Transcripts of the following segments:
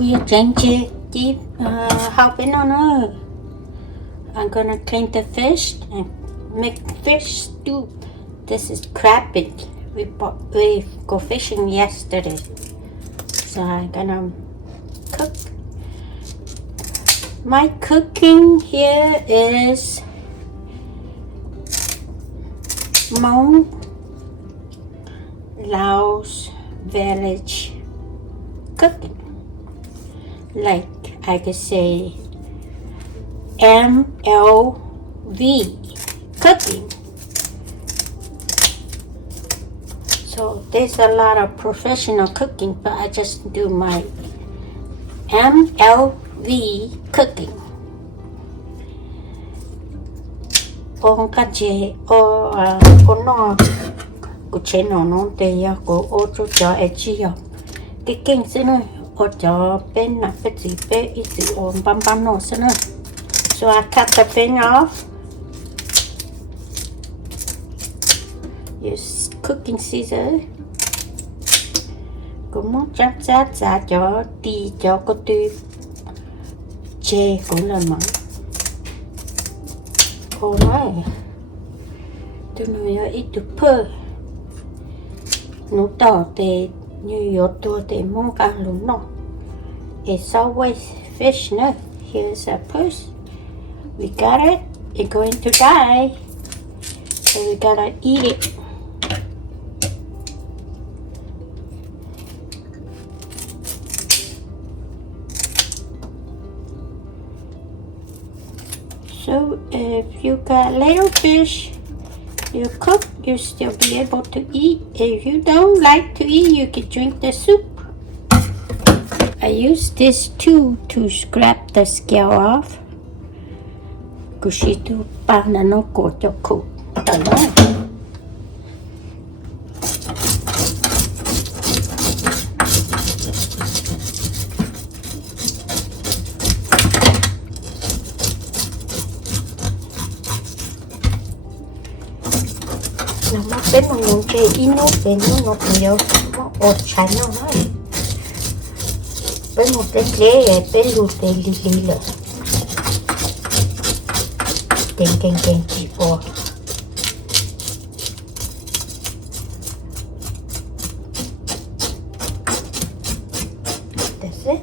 Kuya change how banana. I'm gonna clean the fish and make fish stew. This is crab meat. We go fishing yesterday, so I'm gonna cook. My cooking here is Hmong Laos village cooking. Like I could say MLV cooking. So there's a lot of professional cooking, but I just do my MLV cooking. Con cá chê con nó của chế nó để của ô chú cho ai chi cái kinh thế này ô cho bên là cái gì bên ít gì ổn băm nó thế này. So I cut the fin off. Use cooking scissors. Cũng muốn chắp ra cho tì cho có tùy chê cũng là mỏng. Cô nói tôi nói ít được phơ. Nó tỏ thì như yếu tố thì muốn cả lúc nó. It's always fish, no? Here's a purse. We got it. It's going to die. So we gotta eat it. So if you got little fish, you cook, you still be able to eat. If you don't like to eat, you can drink the soup. I use this tool to scrape the scale off. Kushito panano kotoku. Nó bên mà muốn chơi ino bên nó nhiều nó ột chán nó nói bên một cái lê bên lụt bên lì lợ Keng chỉ bỏ. That's it.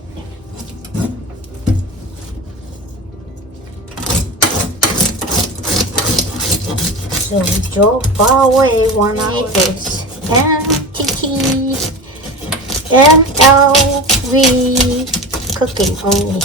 So we drove far away 1 hour. This MLV cooking only.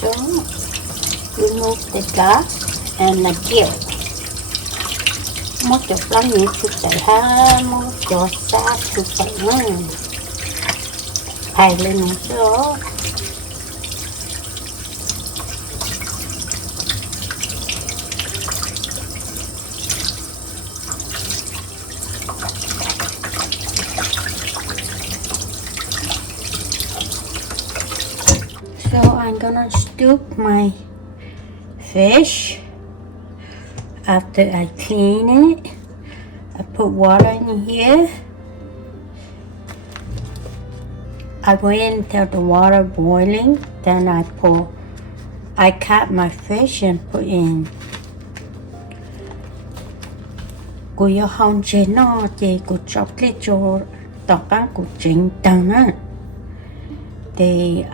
So remove the gas and the gear. Một chỗ lắm nhé chụp tay ha, một chỗ xa chụp tay nữa. Hãy lên một chỗ. So I'm gonna scoop my fish. After I clean it, I put water in here. I wait until the water boiling, then I cut my fish and put in. Cô yêu hông chế nó chế cô chocolate cho tỏ bán cô chính tăng á. Thì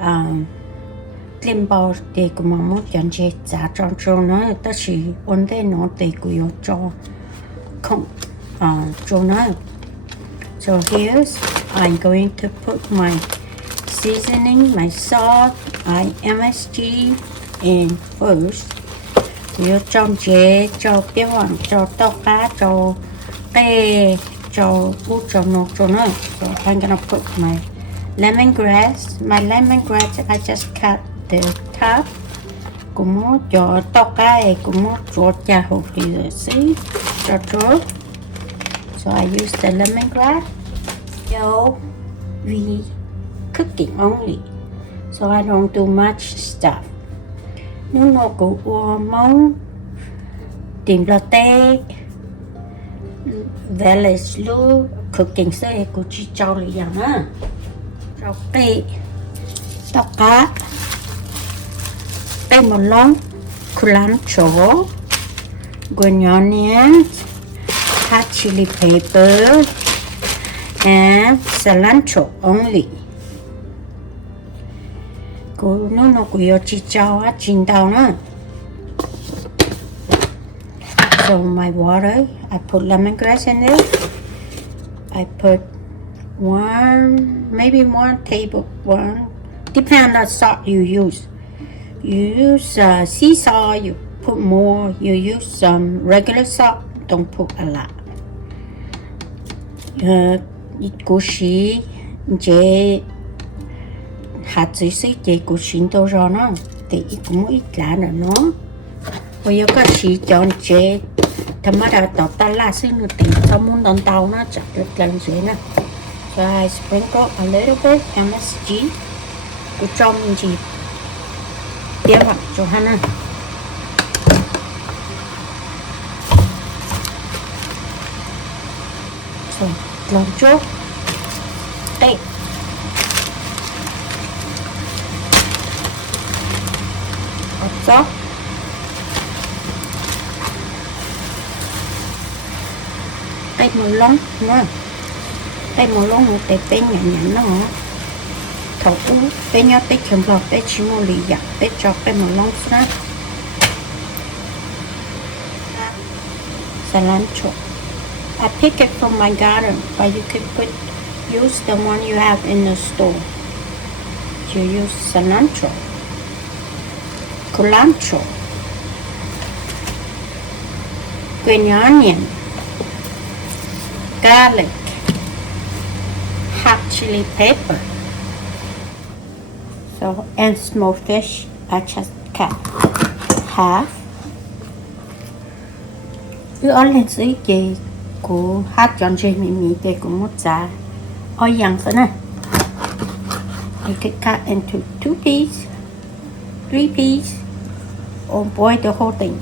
Lim bao thì cũng mong muốn chọn chế giá tròn tròn nó ta chỉ vấn đề nó thì cũng yêu cho không cho nó. So here's I'm going to put my seasoning, my salt, my MSG in first. Yo trong chế cho tiêu hoàng cho tao cá cho tê cho bút cho nốt cho nữa. So I'm gonna put my lemongrass. My lemongrass I just cut the top. Cũng muốn cho tao cá cũng muốn cho cha hột thì xí cho chỗ. So I use the lemongrass. Yo, we cooking only. So I don't do much stuff. Nếu nó cũng món tìm lo tê village lu cooking sẽ cũng chỉ cho lý dạng á rau tê tóc cá tê một lon culantro green onions hot chili pepper and cilantro only. Cô nó cũng có chỉ cho á chín tàu nữa. So my water, I put lemongrass in there. I put maybe one depend on the salt you use. You use sea salt, you put more. You use some regular salt, don't put a lot. Cô xí chế hạt dưới xí chế cô xin đâu rồi nó thì cũng ít lá nữa nó. Bây giờ có xí chọn chế thầm ra tao ta lá xí nữa thì tao muốn đón tàu nó chặt được lần dưới nè. So I sprinkle a little bit MSG. Cô cho mình chỉ tiêu hoặc cho hắn nè. So làm chốt tê đó tay một lông nha tay một lông một tay bên nhẹ nhàng nó thầu bên nhau tay chấm vào tay chỉ một lì giặt tay cho bên một lông ra cilantro. I pick it from my garden, but you can use the one you have in the store. You use cilantro, culantro, green onion, garlic, hot chili pepper. So, and smoked fish, I just cut half. You only see the cô hát chọn chơi mì cái cũng một giá oi yang thế này. You can cut into 2 pieces, 3 pieces, or boil the whole thing.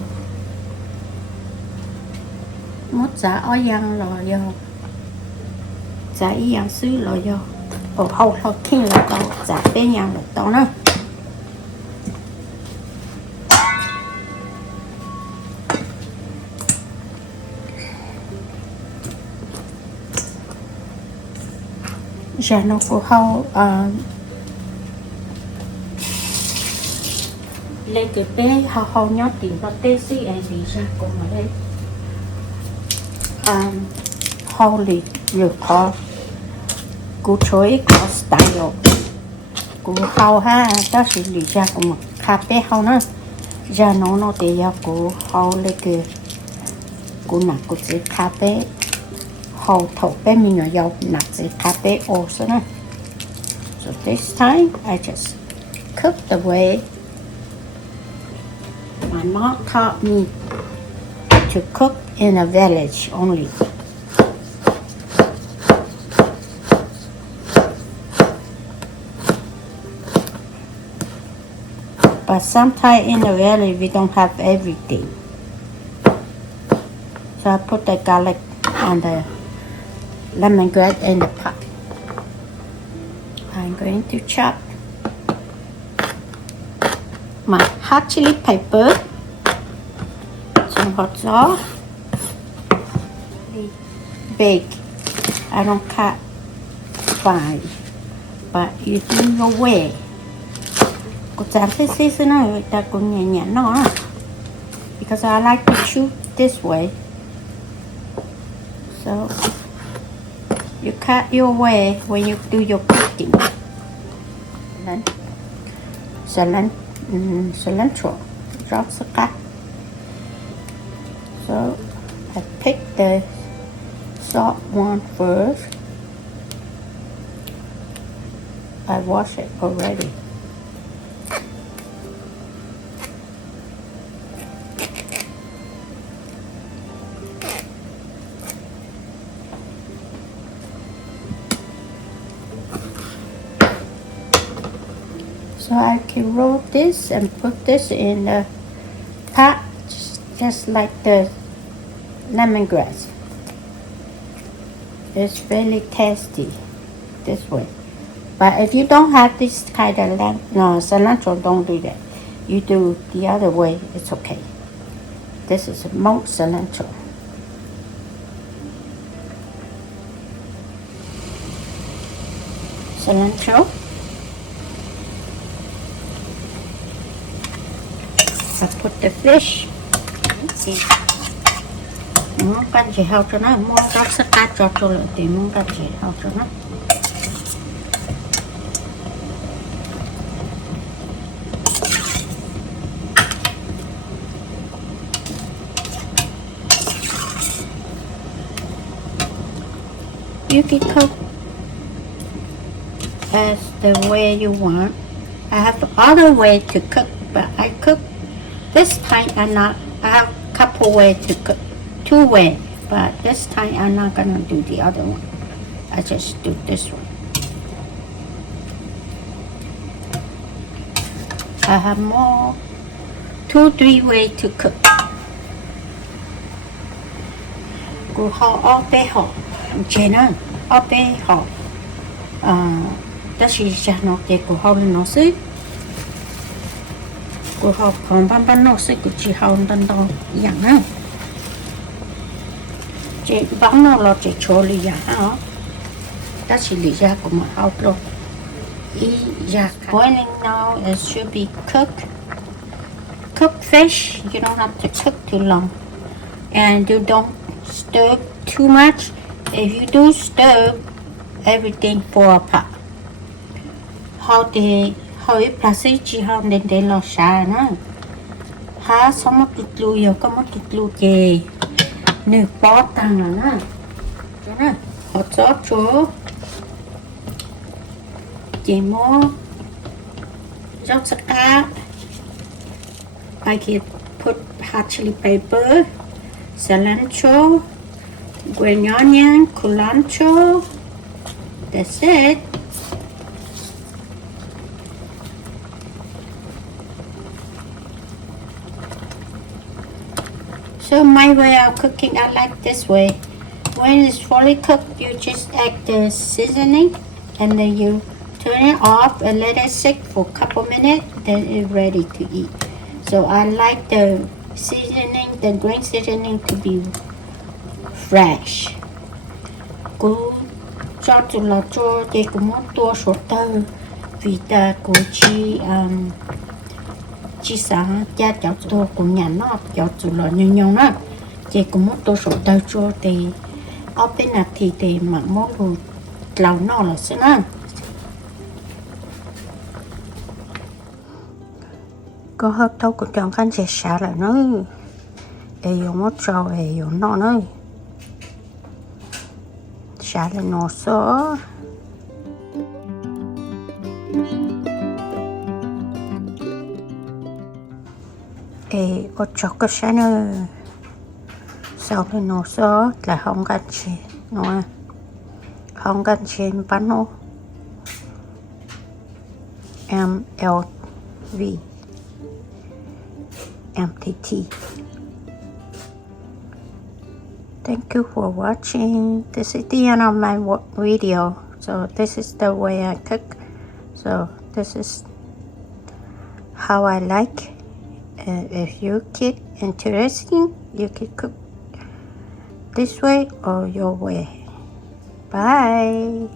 Một giá oi yang là do giá yang xứ là do ở hậu họ khi là tao giá bên yang là tao nữa. Giờ nó của hậu lên cái bé hậu nhót tìm nó tê xí em đi ra cùng ở đây hậu lì nhiều khó cú chối có style cú hậu ha đó xử lý ra cùng cà phê hậu nữa giờ nó để cho cú hậu lên cái cú nặng cú chỉ cà phê hậu thầu bên mình nhỏ dầu nặng chỉ cà phê ô số nữa. So this time I just cook the way my mom taught me to cook in a village only. But sometimes in the village we don't have everything. So I put the garlic and the lemongrass in the pot. I'm going to chop my hot chili pepper, some hot sauce, big. I don't cut fine, but you do your way. Cô chạm xí nữa, ta cũng nhẹ nhẹ nó. Because I like to chew this way. So you cut your way when you do your cooking. And then cilantro, drop the cut. I picked the soft one first. I washed it already. So I can roll this and put this in the pot just like the lemongrass. It's really tasty this way. But if you don't have this kind of cilantro, don't do that. You do the other way, it's okay. This is smoked cilantro. Cilantro. I put the fish. Muốn canh chị hao cho nó, muốn rau sắc cá cho lại thì muốn canh chị hao cho nó. You can cook as the way you want. I have other way to cook, but I cook this time. I have a couple way to cook, 2 way, but this time I'm not gonna do the other one. I just do this one. I have more 2-3 way to cook. Cô họ bé họ chế nó bé họ đó là cha nó để cô họ nó xí cô họ còn ban nó xí cô chỉ họ đang đó dạng á chế bán nó là chế cho lý giả hả đó là lý giả của một họ luôn ý giả boiling now it should be cooked fish. You don't have to cook too long and you don't stir too much. If you do stir, everything fall apart. How ít plastic chỉ how đến để lo xa nữa. Há xong mất tụt lùi rồi có mất tụt lùi chè. Nếu bỏ tăng rồi nữa. Cho nó hot sauce chỗ. Chè mó. Rau sắc cá. I can put hot chili pepper, cilantro, green onion, culantro. That's it. So my way of cooking, I like this way. When it's fully cooked, you just add the seasoning and then you turn it off and let it sit for a couple minutes, then it's ready to eat. So I like the seasoning, the green seasoning to be fresh. Cô cho tụi là cho để cô muốn tua sốt tơ vì ta cô chỉ sáng cha cháu tôi cũng nhà nó cháu tụi là nhau nó để cô muốn tua sốt tơ cho thì ở bên này thì mà món đồ lâu nó là thế nào. Có hấp tao cũng chọn khăn chè xả lại nữa dùng mất trâu dùng nó nữa xả lại nó sữa có chọc cái xả nữa sau lại nó sữa là không cần chè nó không cần chè bán nó MLV MTT. Thank you for watching. This is the end of my video. So this is the way I cook. So this is how I like. If you get interesting, you can cook this way or your way. Bye.